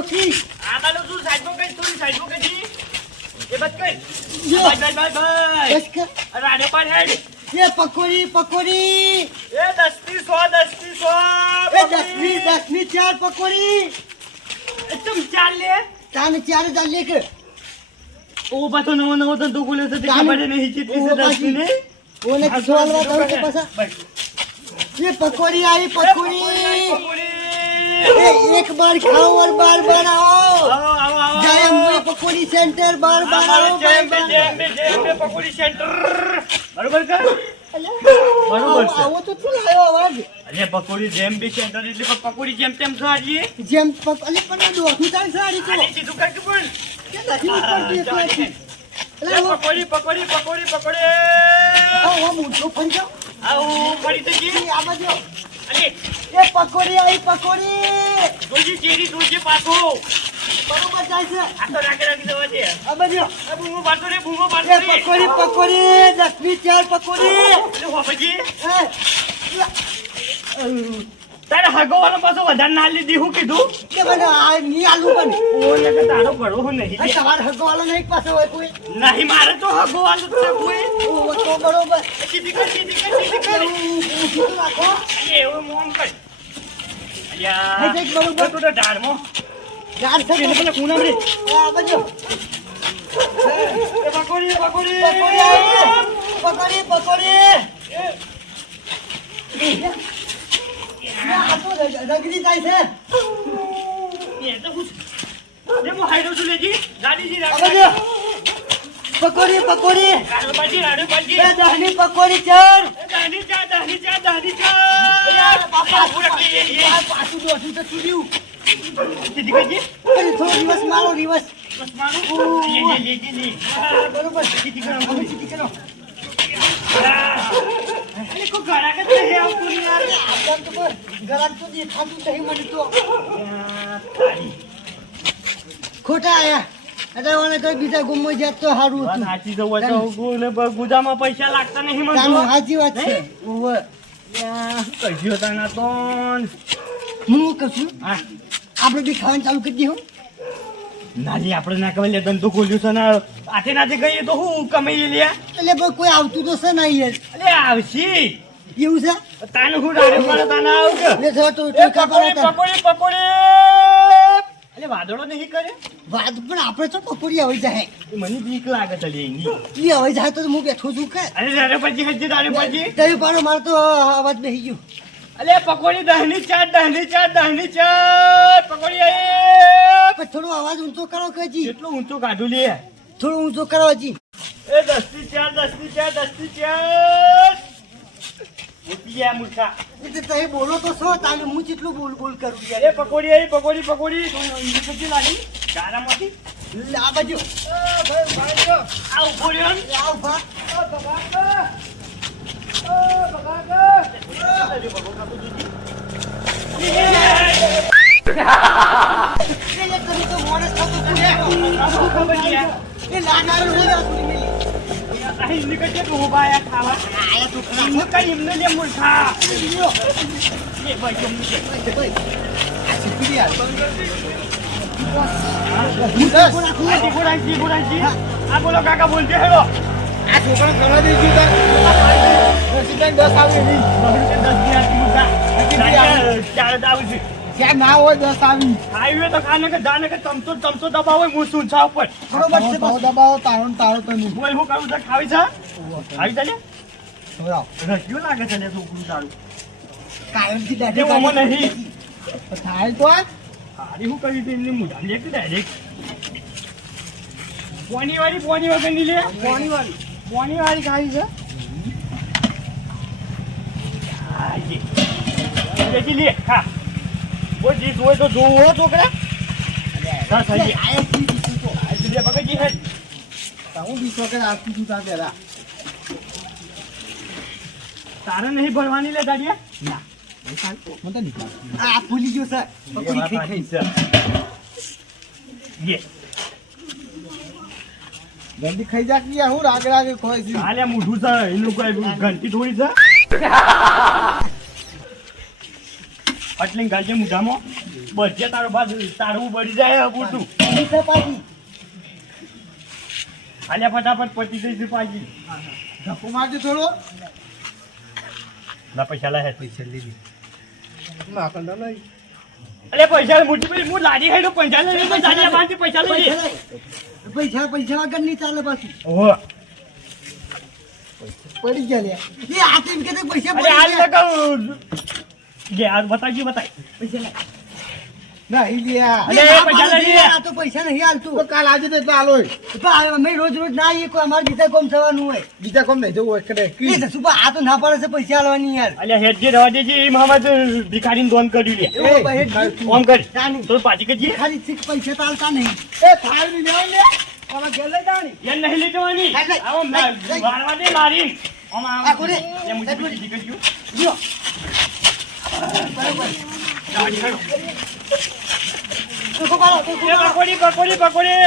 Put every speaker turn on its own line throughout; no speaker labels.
ડોકી
આબાલો તું સાઈડમાં કઈ તું સાઈડમાં કઈ એ બસ કઈ. બાય બાય બાય બાય
બસ
ક. રાડે પાડ હેડ.
એ પકોડી પકોડી.
એ દસની સો દસની સો
એ દસની દસની ચાર પકોડી.
તું ચાલ લે?
તાને ચાર
ચાલ લે કે. ઓ પાછો નવો નવો ધંધો
ખોલ્યો
છે તે ખબર
નહીં
ચીટલી છે
દસની
ને?
ઓને ખોલવા દઉં કે પાછા. એ પકોડી. આવી પકોડી. એક બાર ખાઓ और बार बार आओ जय अम्बे पकोड़ी सेंटर बार बार आओ बार बार
પકોડી સેન્ટર બરોબર કર બરોબર
आओ
છે
आओ तो શું લાયો અવાજ
અરે પકોડી જેમ બી સેન્ટર એટલે પણ પકોડી જેમ તેમ ખાજી
જેમ પક અલે પણ દોખું તારી સારી તો
આને સીધું કર કે પણ
કે નથી નીકળતી એક વારથી. અલે
એ
આવો
પકોડી પકોડી પકોડી પકોડી
આવો મૂઠો ફરી જાઓ
આવું ફરી તો જી
એ આ બાજુ આવો.
અરે
એ પકોડી આવી પકોડી!
દોજી ચેરી દોજી પાછો!
બરોબર જાય છે.
આ તો રાખી રાખી દેવા છે
આ આવો.
આ બૂમો પાછો રે બૂમો પાછો રે.
પકોડી પકોડી! દસમી ચાર પકોડી!
અરે હોપજી
એ,
તારે હગવાનો પાછો વધારે ના લીધી હું કીધું?
કે મને આ ની આલુ પણ.
ઓને કે તારો હું નહીં.
આ તમારે હગવાળો નહીં પાસે હોય કોઈ.
નહીં મારે તો હગવાનું તો કોઈ
ઓ, તો બરોબર.
સીધી કર સીધી કર સીધી કર.
ઊંધું રાખો.
એવું મોમ કર.
થઈ હે બરોબર.
તો ઢાળમાં
યાર છે
મને પૂનમ રે.
આ બજો.
એ પકોડી પકોડી.
પકોડી પકોડી પકોડી. છે
એ તો હાઈડો છું લેજી ગાડીજી રાખ
પકોડી પકોડી
રાડો પાજી રાડો પાજી
એ દહની પકોડી ચાર
ચા દાની ચા દાની ચા
બાપા
કરી લઈએ.
પાછું દોઢું તો ચૂડ્યું મારો દિવસ
મારું
બરોબર
સીધી કરો
હવે કરો
અરે કોઈ નહીં આવતું યાર
આમ તો કોઈ તો દેખાતું નહીં મને તો ખોટા આયા. એટલે મને કઈ બીજા ગુમો જાત તો સારું હતું.
સાચી તો હોય તો ગુને ગુજામાં પૈસા લાગતા નહીં મને
સાચી વાત છે. ઉવ્વ.
યા, કઢ્યો તો
હું કશું
હા.
આપણે બી ખાવાનું ચાલુ કરી દઉં
નાજી આપણે ના કમાઈ લે ધંધો ખોલ્યું છે ને. આતે નાતે ગઈએ તો હું કમાઈ લે.
એટલે કોઈ આવતું તો છે નહીં યાર
અલે આવશી.
એવું છે?
તાને હું ડારે મારે તાને આવ કે?
એટલે જો તો તું
પકોડી પકોડી પકોડી! અલે વાદળો નહીં કરે?
વાત પણ આપણે તો પકોડી આવી જાય.
એ મને બીક લાગે છે લેંગી એની
આવી જાય તો હું બેઠો છું કે?
અરે તારે પછી હજી તારે પછી
તઈ પાડો મારે તો અવાજ નહીં ગયો.
અલે પકોડી દહની ચાર દહની ચાર દહની ચાર પકોડી આઈ
પણ થોડો અવાજ ઊંચો કરો કેજી
એટલો ઊંચો કાઢું લે?
થોડો ઊંચો કરો જી
એ દસથી ચાર દસથી ચાર દસથી ચાર. ગયા મૂર્ખા.
એટલે તમે બોલો તો છો તાને હું જેટલું બોલ બોલ કરું યાર
એ પકોડી આઈ પકોડી પકોડી. કેટલી લાગી ગારામાંથી.
આ બાજુ.
આ ઊભો રહ્યો ને.
આવ ભા એટલે તમે તો માણસ થતો
શું ખબર છે? યાર?
એ લાનારું
છે.
આ
બોલો કાકા બોલજે હેલો
આ છોકરો કરવા દે છે રસીદાન દસ આવી
દસ દિવસની મૂર્ખા. ચાર- આવું છું.
ક્યાં ના હોય દસ આવી.
હાઈવે તો ખાને કે જાને કે ચમચો ચમચો દબાવો હું શું છા ઉપર?
બરોબર છે બસ.
દબાવો તારો તારો તો નહીં
હું કરું છે ખાવી છે? આવી. ચાલે
ખવડાવો.
રસ્યું લાગે છે લે છોકરું તારું?
કાયમથી
એ
દાઢી
ઓમાં નહીં.
થાય તો
હારી હું કરી હતી? એમની મુઢા લે કે ડાયરેક્ટ પોની વાળી પોની લે પોની વાળી પોની વાળી ખાવી છે. હા, લે ખા. કોઈ જીત હોય તો જોવો હો છોકરા. હા, થઈ
આય આયા દીધું તો.
આ લે બગજી હેડ
તો હું વીસ છોકરા આપતી તું તા પહેલા.
તારે નહીં ભરવાની લે દાડિયા?
મને તો નીકળ
આ ભૂલી ગયો સર પકોડી.
લે.
જલ્દી ખાઈ જા કે યાર, હું રાગે રાગે ખોઈ છું
હાલે મોઢું છે. એ કોઈ ઘંટી થોડી છે. અટલી ગાજે મોઢામાં બધે તારો બાદ તારું બળી જાય પૂરતું આલ્યા ફટાફટ પતી જઈશું પાછી
ધક્કો મારજો થોડો.
ના પૈસા લાયા
પૈસા લીધી માકંદા નહીં
અલે પૈસા મોટી ભાઈ હું લાડી હેડો પૈસા લઈ જાડિયા બાંધી પૈસા લઈ
પૈસા
લે
પૈસા પૈસા વગર નહીં ચાલે પાછું.
ઓહો.
પડી ગયા લે એ આ તો એમ કે પૈસા
અરે
પડી ગયા.
ગે આ બતાવજી બતાય.
નહીં લ્યા.
આ
પૈસા લઈ લે.
આ તો પૈસા નહીં હાલતું
તો કાલ આજે તો એટલા હોય.
પણ અમે રોજ રોજ ના આવીએ કોઈ અમારે બીજા કોમ થવાનું હોય.
બીજા કોમ નહીં જવું હોય કડે
એ જસુભા, આ તો ના પાડે છે પૈસા હાલવાની યાર.
અલ્યા હેડજી રવા દેજી એ મહામદ ભિખારીને દોન કર્યું લે. ઓમ કરી. તો પાછી કરજી
ખાલી સિક્સ પૈસા તો હાલતા નહીં.
એ થાળની લેવા લે આમાં ઘેર લઈ જાવની.
એ નહીં લઈ જવાની.
લઈ, લઈ,
આવો
લઈ, લઈ.
દે મારી. આમ આમ
આ કોને?
એ મુજી બીજી
લ્યો.
પકોડી પકોડી પકોડી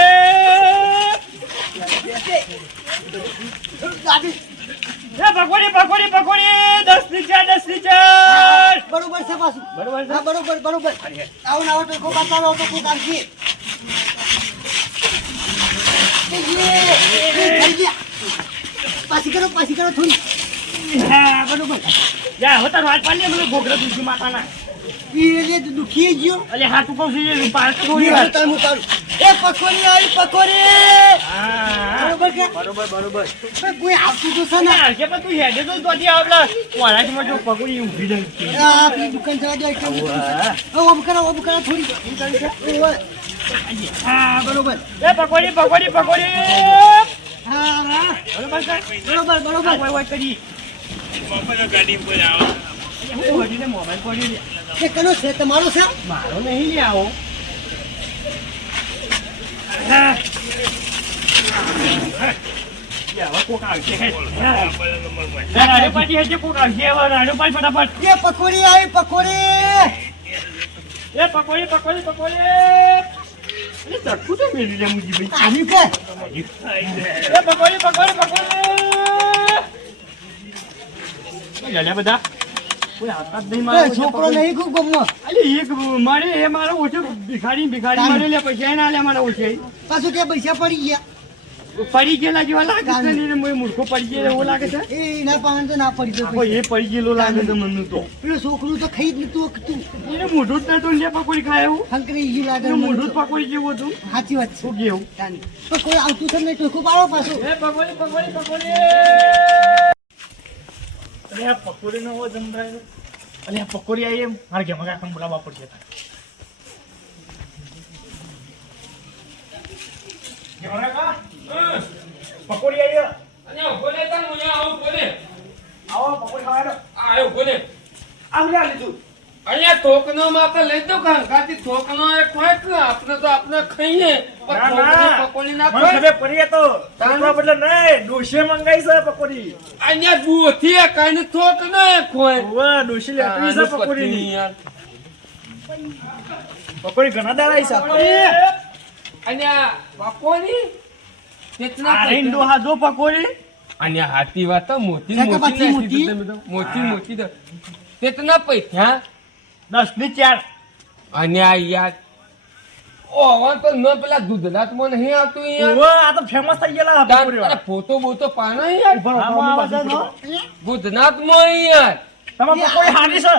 પકોડી પકોડી પકોડી દસ ચાર દસ ચાર
બરોબર છે પાછું
બરોબર
હા બરોબર બરોબર આવો ને પાડતા તો કોઈ કાઢશે એ યે, એ થઈ પાછી કરો પાછી કરો થોડી.
હા બરોબર. જા હવે તાર વાત પાડી મને ઘોઘરા દૂધી માતાના
લે દુખી ગયો.
અલે હા તું કહું છું? એ પાર્ક
ઈ તારું તારું. એ પકોડી આવી પકોડી. બરોબર કે?
બરોબર બરોબર.
કોઈ આવતું તો છે ને.
ના કે પણ તું હેડે તો તોથી આવલા કોરાજમાં જો પકોડી ઊભી રહી
આ આપણી દુકાન જવા દો હું
હા.
ઓમ કરો ઓમ કરો થોડી
હા
બરોબર.
એ પકોડી પકોડી પકોડી.
હા હા.
બરોબર
બરોબર
કરી હું મોબાઈલ
છે તમારો છે?
મારો નહીં આવો.
પકોડી આવી પકોડી!
એ પકોડી પકોડી પકોડી. એ ચટકું તો મેલી લે મુજીભાઈ.
આવ્યું કે?
એ પકોડી પકોડી પકોડી. બધા. મારા
છોકરો નહીં ખૂબ ગમો
અલી એક મારે એ મારો ઓછો ભિખારી ભિખારી મારે લે પૈસા ના લે મારા ઓછે.
પાછું કે પૈસા પડી ગયા.
પડી ગયેલા જેવા લાગે છે ને મૂર્ખો પડી ગયેલો એવો લાગે છે?
એ ના પાન તો ના પડી
કોઈ એ પડી ગયેલો લાગે છે મને તો.
પેલું છોકરું તો ખાઈ જ નતું
એને મોઢું જ નતું લે પકોડી ખાય એવું?
હંકરી ગયું લાગે
મોઢું જ પકોડી જેવું હતું?
સાચી વાત છે. પણ કોઈ આવતું છે ટોકું પાડો પાછું.
એ પકોડી પકોડી પકોડી. અરે આ પકોડી નો હોય જમરાય. અરે આ પકોડી આવી એમ. મારે ઘેર કાકા બોલાવવા પડશે પકોડી આવી
અહીંયા ઊભો રે તાર મુંજા આવું ઊભો.
આવો પકોડી ખાવા દો
આ આયો ઊભો.
આમ લે લીધું.
અહીંયા થોકનો માં તો લઈ દો કાંકાથી થોકનો એક હોય કે આપણે તો આપણે ખાઈએ.
ના, ના.
પકોડી
ઘણા દાડા પકોડી?
અહીંયા હાથી વાત તો મોટી મોટી
મોટી?
મોટી મોટી પૈસા?
દસની ચાર.
અને આ યાર ઓવા તો ન પેલા દૂધલાતમાં નહીં આવતું યાર.
ઓવે આ તો ફેમસ થઈ ગયેલા પકોડી
તારા બોતો પાનો યાર.
નો?
યાર.
તમે પકોડી હારી છે?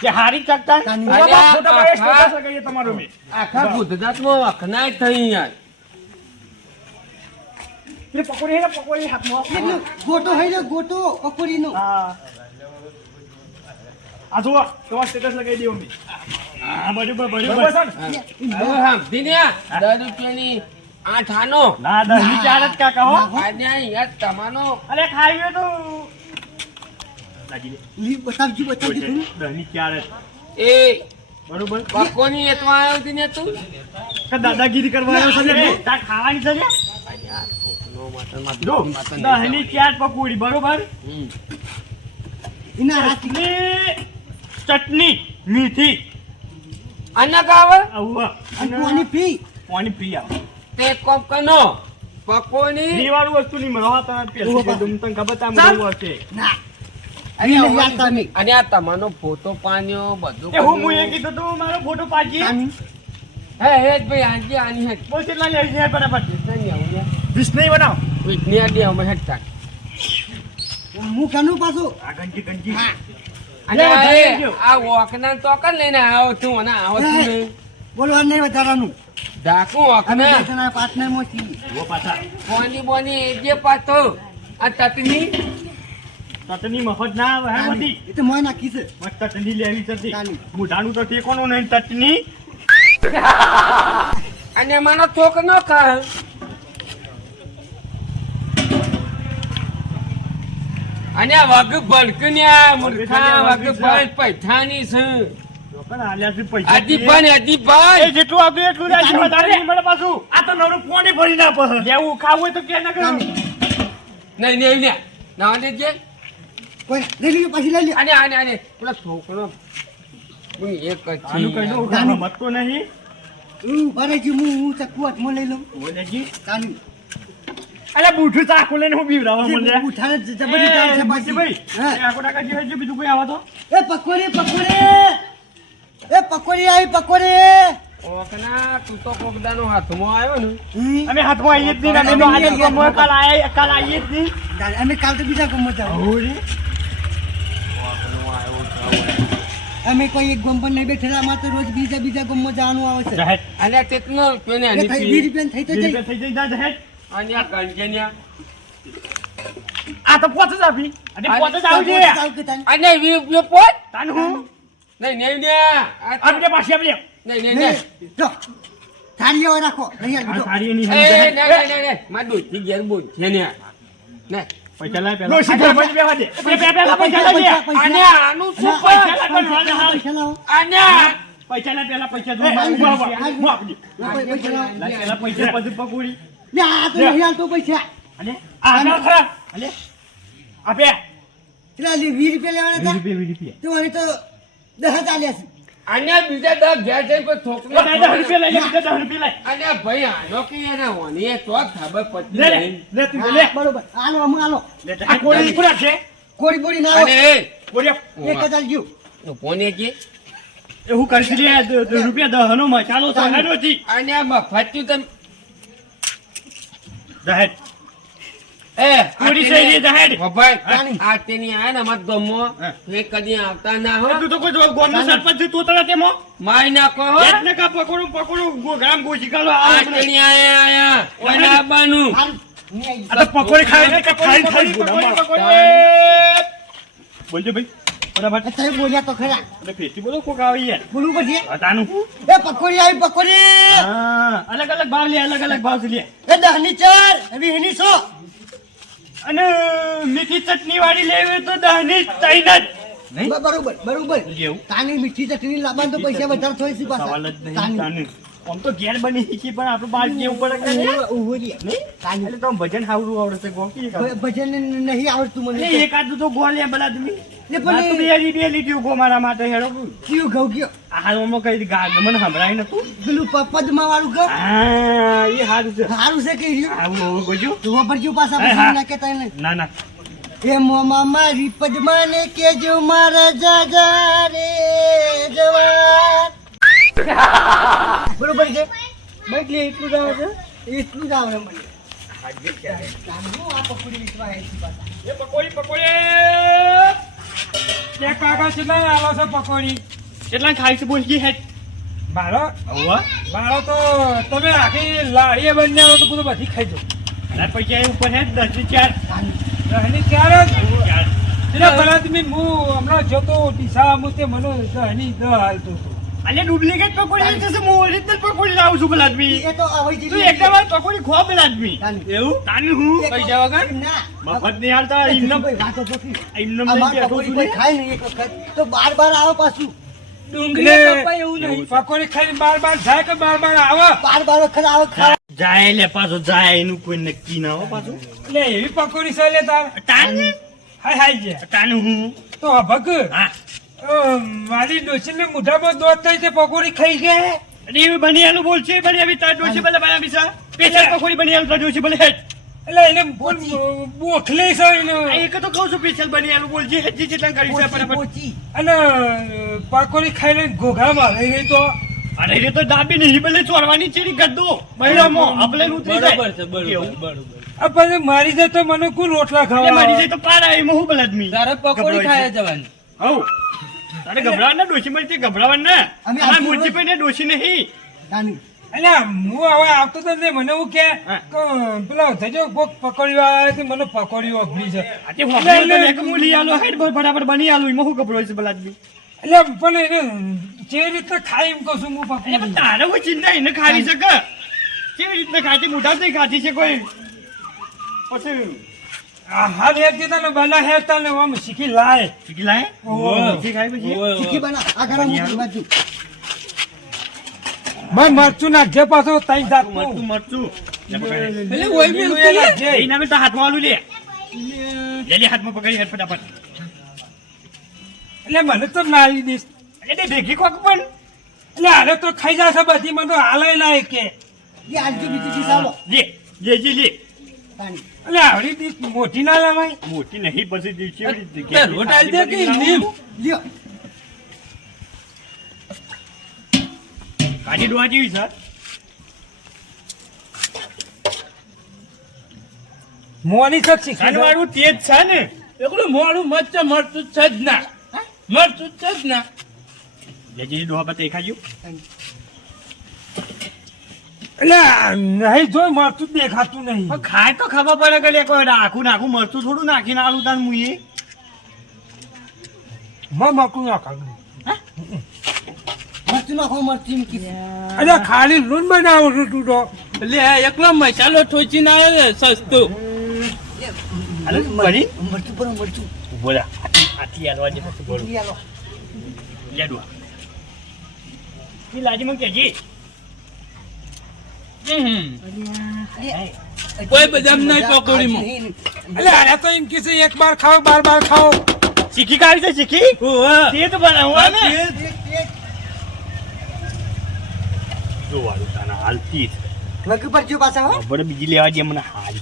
કે હારી ચકતા તમારો મેં
આખા થઈ યાર.
પકોડી હે ને પકોડી હાથમાં.
ગોટો હોય ને ગોટો પકોડીનો.
હા. આ જુઓ તમારો સ્ટેટસ લગાવી હા
રૂપિયાની આઠ આનો
ના ચાર જ કાકા હો.
આજે આ યાર તમારો
અરે ખાવી તો. લાગી લી.
બતાવજો બતાવજો થોડું
ની ચાર જ
એ
બરોબર.
પકોની એતવા આવ્યો હતી ને તું?
કે દાદાગીરી કરવા આવ્યો છે ને તાર ખાવાની છે ને? જો ચાર પકોડી બરોબર.
એના હાથ
ચટણી મીઠી.
આના કાવર
આવું.
અને કોની ફી.
પાણી પી આવ.
તે કોપ કનો. પકોની.
વાળું વસ્તુ નહીં મળવા તને પેલી દમ તને ખબર તા
ચાલ.
મળવું હશે
ના. અને
આ તમારો ફોટો પાડ્યો બધું
એ હું હું એ. કીધું તું મારો ફોટો
પાજી
હે હે જ ભાઈ આજી આની હે.
બોલ કેટલા લે છે બરાબર.
નહીં આવું
નહીં બનાવ.
વીજની આડી અમે હેડ તાક.
હું કનું પાછું?
આ ગંજી ગંજી.
આ
વધારે
એ,
લેજો.
આ વોકના ચોકન લઈને આવો તું અને આવો તું
બોલવાનું નહીં વધારાનું.
ઢાંકું વોકના.
બે જણા
વો પાછા.
બોની બોની જે પાતો આ ચટણી.
ચટણી મફત ના આવે હે બધી
એ તો મોય નાખી છે.
મસ્ત ચટણી લેવી છે. મોઢાનું તો ટેકોનું નહીં ચટણી.
અને મારો ચોક ન ખા અને વગ ભડકન્યા મૂર્ખા વગ ભડ પૈઠાની છે.
લોકોને આલ્યા છે પૈસા
અદીપન
એ
અદીપન
જેટલું આવ્યું એટલું રાખજો વધારે નહીં મળે પાછું. આ તો નવરું પોણી ભરી ના પડે લેવું ખાવું હોય તો કે ના કરું
નહીં નહીં ને ના દેજે
કોઈ લઈ લીધું પછી લઈ લ્યો.
અને આને આને. પેલા છોકરો.
અરે બૂઠું ચાકુ લઈને હું બીવડાવવા મને.
ઉઠાડે જબરી ચાલ છે પાછી.
ભાઈ ચાકુ ટાકા જીવે છે બીજું કોઈ આવા તો?
એ પકોડી પકોડી. એ પકોડી આવી પકોડી.
ઓકના તું તો કોકદાનો હાથમાં આવ્યો ને.
અમે હાથમાં આવીએ જ નહીં અમે તો આજે ગમો કાલ આય કાલ આવીએ જ નહીં.
અમે કાલ તો બીજા ગમત જાવ. અમે કોઈ એક ગમ પર નહીં બેઠેલા અમારે તો રોજ બીજા બીજા ગમમાં જવાનું આવે છે.
અને તેટલો રૂપિયો ને
થઈ. થઈ તો
થઈ જાય જા જહેજ
આ કંજન્યા
આ. તો પોત જ આપી. અને પોત જ આવજે.
અને વીસ રૂપિયો પોત.
તાન હું?
નહીં નહીં ને આ તો-
પાછી આપજે.
નહીં નહીં નહીં.
જો. થાળી લેવા રાખો નહીં
આ
એ
હમ
નહીં
જહેજ.
નહીં નહીં નહીં મારા ડોશી ઘેર બોલ છે ને ને.
પૈસા લાય પેલા. પૈસા બેવા દે. બે બે પેલા પૈસા લાય.
અને આનું શું
પૈસા? લાય.
પૈસા લાવ
અને
પૈસા લાય પેલા પૈસા દો.
એ,
હું
હાલ,
આપું,
હાલ.
હું. આપું.
લાવો, પૈસા. લાવો.
લાય પેલા પૈસા. પછી પકોડી
લે, આ તો નહીં આવતો પૈસા
અને આ ના ખરા. અને આપે
પેલા લે, વીસ રૂપિયા લેવાના હતા.
રૂપિયા વીસ રૂપિયા.
તો હવે તો દસ જ આલ્યા છે
અને બીજા દસ ઘેર છોકરો
દસ રૂપિયા લઈ બીજા દસ રૂપિયા
અને ભાઈ આનો કે એને હોની એ તો ખબર પડતી
લે લે તું લે.
બરોબર. હાલો અમુક હાલો.
આ કોળી પૂરા છે
કોરી બોરી ના
અને
એક જ આલજો
તો કોને કે?
એ હું દ- દ- રૂપિયા દહનો મસાલો તો હેડોથી
અને આ મફત તમે
દહેજ.
એ
કોળી છે એ દહેજ.
ભાઈ આ તેની આ ને મત ગમો
હા.
કદી આવતા ના હો.
તું તો કોઈ ગોમનો સરપંચ છે, તું તને તેમાં?
માય ના કહો
એટલે કા પકોડું પકોડું ગામ આ
આ તેની આયા આયા. ઓને આવવાનું
હારું. નહીં આવી.
આ તો પકોડી ખાઈ ખાઈ ખાઈ પકોડી પકોડી. બોલજો ભાઈ. બરાબર
તમે બોલ્યા તો ખરા.
અને ફેસ્ટી બોલો કોક આવી યાર.
બોલવું પડશે.
હતાનું
એ પકોડી આવી પકોડી.
હા અલગ અલગ ભાવ લે અલગ અલગ ભાવ લે.
એ દહની ચાર વીસની સો.
અને મીઠી ચટણી વાળી લેવી તો દહની જ.
બરોબર બરોબર. તાની મીઠી ચટણી લાવવાનું તો પૈસા વધારે થોડી સી પાછા.
સવાલ જ નહીં આમ તો ઘેર બની છે પણ આપણું. એટલે તો આમ ભજન સારું આવડે છે
ભજન નહીં આવડતું મને
એકાદ તો ગોળ ગોળ્યા બલા તમે બે મારા માટે હેડો.
કયું ઘઉં
કયો હાલમાં કઈ ગા મને સંભળાય નતું.
પેલું પદ્મા વાળું ઘઉં
હા એ સારું છે.
સારું છે કે
આવું ગોજ્યું?
પડજો પાછા પછી
હા.
ના કહેતા એને.
ના ના.
એ મોમાં મારી પદ્માને કેજો મારા જાજા રે બરોબર છે? બસ લે એટલું જ આવે છે? એટલું જ આવે મને જાણવું આ પકોડી વેચવા આવ્યા પાછા.
એ પકોડી પકોડી.
તે કાકા કેટલા આવો છો પકોડી?
કેટલા ખાઈ છે બોલ હેટ બાળો
મારો? બાળો તો તમે આખી લાડીએ બંને આવો તો બધું બધી ખાઈ દો
અને પછી ઉપર હેડ દસની ચાર
ચાર જ?
ચાર.
એટલે ભલા તમે હું હમણાં જોતો ડીસા હું તે મને દહની દહ હાલતો હતો.
અલે ડુપ્લિકેટ પકોડી છે હું ઓરિજિનલ પકોડી લાવું છું પેલા આદમી.
એ તો આવી જી
તું એકદમ પકોડી ખો પેલા આદમી. એવું? તાન હું? પૈસા વગર?
ના.
મફત નહીં હાલતા એમને
ભાઈ વાતો તો થી.
એમને
અમાર
બેઠો છું.
ખાય નહીં એક વખત. તો બાર બાર આવો પાછું.
ડુંગળી કપાય એવું નહીં. પકોડી ખાઈને બાર બાર જાય કે બાર બાર આવે?
બાર બાર વખત આવે ખાવા.
જાય લે પાછો જાય. એનું કોઈ નક્કી ના હો પાછું.
લે એવી પકોડી છે લે તાર.
તાન?
હાય હાય છે
તાન હું?
તો ભગ
હા.
મારી ડોસીને મોઢામાં દોત થઈ છે પકોડી ખાઈ ગયા
અરે એ બનિયાનું બોલ છે બનિયા બી તાર ડોશી ભલે બના બીસા પેશા પકોડી બનિયાનું તાર ડોશી ભલે
એટલે એને બોખલે છે એને.
એક તો કહું છું સ્પેશિયલ બની આલું બોલજી હજી જેટલા કરી છે પણ
પોચી.
અને પાકોડી ખાઈને ઘોઘા મારે ગઈ તો.
અરે એ તો ડાબી નહીં ભલે ચોરવાની છે ને ગદ્દો. મહિલામાં આપણે ઉતરી જાય.
બરોબર છે બરોબર
પછી મારી જાય તો મને કોઈ રોટલા ખાવા
મારી જાય તો પાર એ હું બલદમી
તારે પકોડી ખાયા જવાની.
હઉ તારે ગભરાવા ના ડોશી મળી ગભરાવા ને
અમે
અમાર પર ને ડોશી નહીં.
નાની.
એટલે હું હવે આવતો તો ને મને એવું કે
પેલા
કે પેલો થજો કોક પકોડી આવે કે મને પકોડી વાપરી છે.
આજે એક મૂલી આલો હેડ બરાબર બની આલો એમાં હું ગભરો છે બલાદમી
એટલે પણ એને જે રીતે ખાઈ એમ કહું છું હું
એટલે તારે કોઈ ચિંતા એને ખાવી શકે કેવી રીતના ખાતી મોઢા નહીં ખાતી છે કોઈ? પછી
આ હાલ એક દીધા ને બના હે તને ઓમ શીખી લાય.
શીખી લાય?
ઓ
શીખી ખાય પછી?
શીખી
બના. આ ગરમ બાજુ.
મેં મરચું નાખજે પાછો તઈ
મરચું
જાતું
મરચું.
એટલે ઓય મે તો લે.
એના મેં તો હાથમાં આલું લે. લે. લે હાથમાં પકડી હેડ ફટાફટ.
એટલે મને તો નાલી દઈશ.
એટલે ભેગી કોક પણ.
એટલે હાલે તો ખાઈ જશે બધી મને તો હાલે ના કે.
લે આજુ બીજી ડીશ આલો.
લે લેજી લે.
નાની.
આવડી ડીશ મોટી ના લવાય.
મોટી નહીં પછી દિવસે
દે કે નીમ?
લ્યો.
ડોવા જેવી છે
મોની સક શીખી
તેજ છે ને.
એકલું મોડું મરચા મરચું છે જ ના. મરચું છે જ ના.
લેજી તે ખાજો
એટલે નહીં જોઈ મરચું જ દેખાતું નહીં.
ખાય તો ખબર પડે કે લે કોઈ આખું નાખું મરતું થોડું નાખીને આલું તાન મુઈએ.
માં મકું ના ખાવું.
મરચું નાખો, મરચું મૂકી.
અરે ખાલી લૂન બનાવું છું તું તો.
એટલે એકલો મસાલો ઠોચીને આવે ને સસ્તું.
મરચું પર મરચું.
બોલા આથી આલવા પછી બોલું લાજી મને કહેજી
કોઈ બદામ નહીં પકોડીમાં.
એટલે હાલે તો એમ કે છે એક બાર ખાઓ બાર બાર ખાઓ
શીખી કાઢી છે શીખી તે તો બનાવવા ને
એક, એક.
તાના હાલતી જ
પર જો પાછા હો.
ખબર બીજી લેવા દે મને હાલ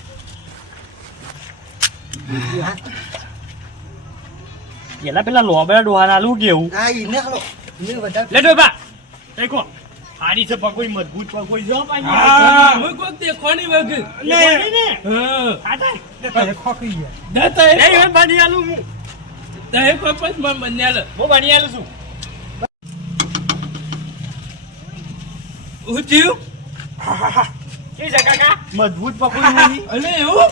પેલા પેલા લોબડા ડોહાના આલું કેવું
હા, ઈને આલો. ઈને વધારે.
લે ડોબા દેખો હારી છે પકોડી મજબૂત પકોડી જો પાણી
હા.
હવે કોક દેખવાની વગર.
લે. ને
હા.
થાય
ખોકી ગયા.
દે તો
એ હવે બની આલું હું.
દે કોક પણ મને બની આલ
હું બની આલું છું
હું થયું?
એ છે કાકા? મજબૂત પકોડી નહીં.
અલે એવું?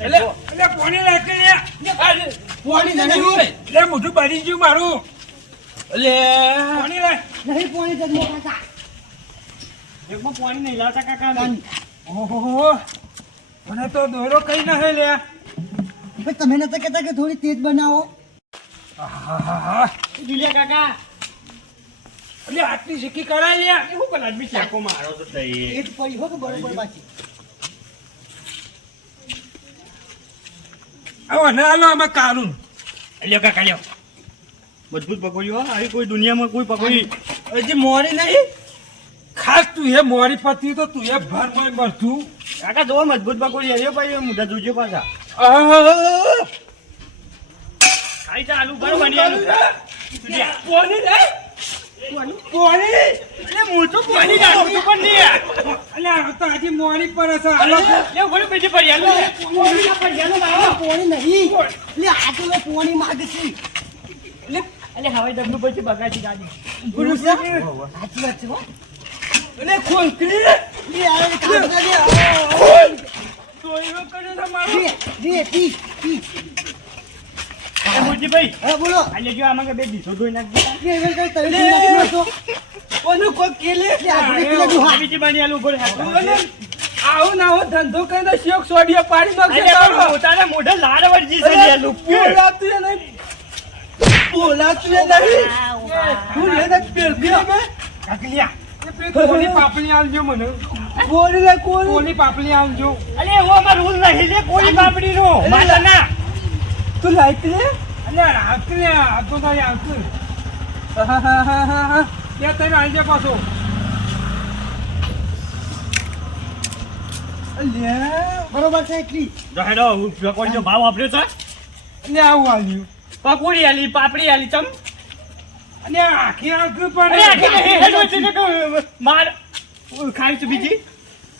એટલે
એટલે પોણી લાગે
ને પાણી નહીં
એટલે મોઢું બની ગયું મારું.
અલે,
કોની લાય
નહીં કોની જગમો કાકા.
એકમાં પાણી નહીં. લાતા કાકા
ઓહો મને તો દોરો કઈ ના હે લે
ભાઈ તમે નતા કહેતા કે થોડી તેજ બનાવો?
આહાહા.
કાકા.
એટલે આટલી શીખી કરાય લે
એ હું કલાક બી ચેકો મારો તો તઈ
તેજ પડી હો કે બરોબર બાકી?
હવે ના હાલો અમે કારું.
લ્યો કાકા લ્યો. મજબૂત પકોડી હો. આવી કોઈ દુનિયામાં કોઈ પકોડી.
હજી મોરી નહીં?
ખાસ તું એ મોરી પતિ તો તું એ ભર મોય મરતું.
કાકા જો મજબૂત બકોડી આવ્યો ભાઈ મુઢા જોજો પાછા! ખાઈ જા આલુ ભર બની આલુ.
કોની રે? પાણી?
એટલે હું તો પાણી જાણું છું પણ નહીં.
એટલે હવે તો આજે મોરી પર હાલો. તો.
લે પડી આલુ
પોણી. નહીં. એટલે આ તો લો પોણી છે
એટલે હવે ડબલું પછી બગાડી ગાડી
ગુરુ છે? સાચી વાત છે હો
અલે, ખોલકરી?
લે આ એક કામ કરી દે.
તો એનો કરે તો મારો?
દે પી પી
એ મોતીભાઈ
હા બોલો
આ જો આમાં કે બે દીસો ધોઈ નાખજો
એ વેલ કઈ જી નાખી નાખો.
કોનું કે લે?
લે આ
બીજી બાની આલુ હાથ
આવો ના આવો ધંધો કરીને શોક સોડિયો પાડી નાખશે તારો.
પોતાના મોઢે લાડ વળજી છે લે આલુ
બોલાતું એ નહીં. બોલાતું એ નહીં. હું એને પેલ અમે.
કાકલિયા કોની પાપડી આલજો મને.
બોલી લે કોની.
કોની પાપડી આલજો.
અલે અમાર રૂલ નહીં લે કોની બાપડી નો માતા ના.
તું લાઈક લે?
અલે રાખ લે આ તો તારી આવતું કે તને આલજે પાછો. અલ્યા
બરોબર છે એટલી.
જો હેડો હું પકોડીનો ભાવ આપ્યો છે?
અને આવું આલ્યું.
પકોડી આલી? પાપડી આલી ચમ?
અને આખી આખી
આખી
પણ
માર ખાઈ છું બીજી?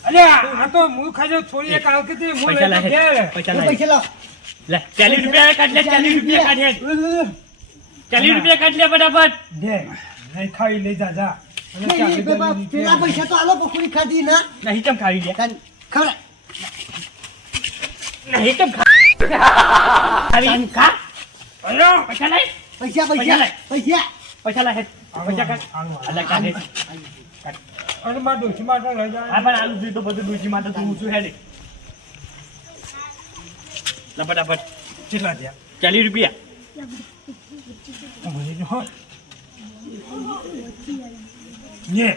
અરે આ તો હું ખાજો છોડી એક આલકી હું
પૈસા લાય પૈસા લે ચાલીસ રૂપિયા કાઢ લે ચાલીસ રૂપિયા કાઢ લે. ચાલીસ રૂપિયા કાઢ લે ફટાફટ.
દે નહીં ખાઈ લઈ જા જા.
પેલા પૈસા તો આલો પકોડી ખાધી ના?
નહીં કેમ ખાવી લે
તાન
નહીં ખા ખાવી? ખા. પૈસા લઈ
પૈસા
પૈસા
પૈસા. પૈસા
પૈસા પૈસા કાઢ. અલા કાઢ.
અને મારા ડોશી માટે લઈ જા
આ પણ આલુ તો બધું ડૂચી માટે તું ઊંચું હેડ. લે ફટાફટ
કેટલા થયા?
ચાલીસ રૂપિયા.
ને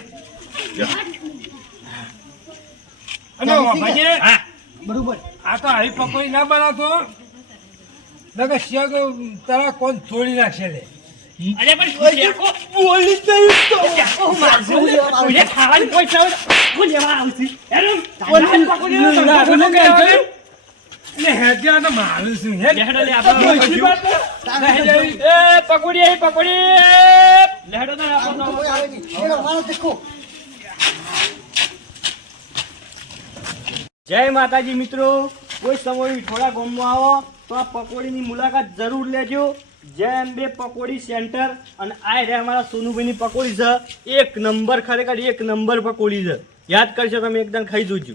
અને
હા.
બરોબર.
આ તો આવી પકોડી ના બનાવતો. તારા કોણ તોડી નાખશે લે?
અરે પણ બોલી તો. ઉજે ખાવાની પૈસા હું લેવા આવશે એનો
બોલી-
પકોડીનો ધંધો
ના,
બધો
ના,
કહેવાય.
એટલે હેડ્યા તો મારું શું હે
લેહડો લે આપણો
ડોશી માટે
એ પકોડી પકોડી.
મારો ધક્કો.
જય માતાજી મિત્રો. કોઈ સમય થોડા ગામમાં આવો તો આ પકોડીની મુલાકાત જરૂર લેજો. જય બે પકોડી સેન્ટર અને આ રહ્યા અમારા સોનુભાઈની પકોડી છે. એક નંબર, ખરેખર એક નંબર પકોડી છે. યાદ કરશો તમે એકદમ ખાઈ જોજો.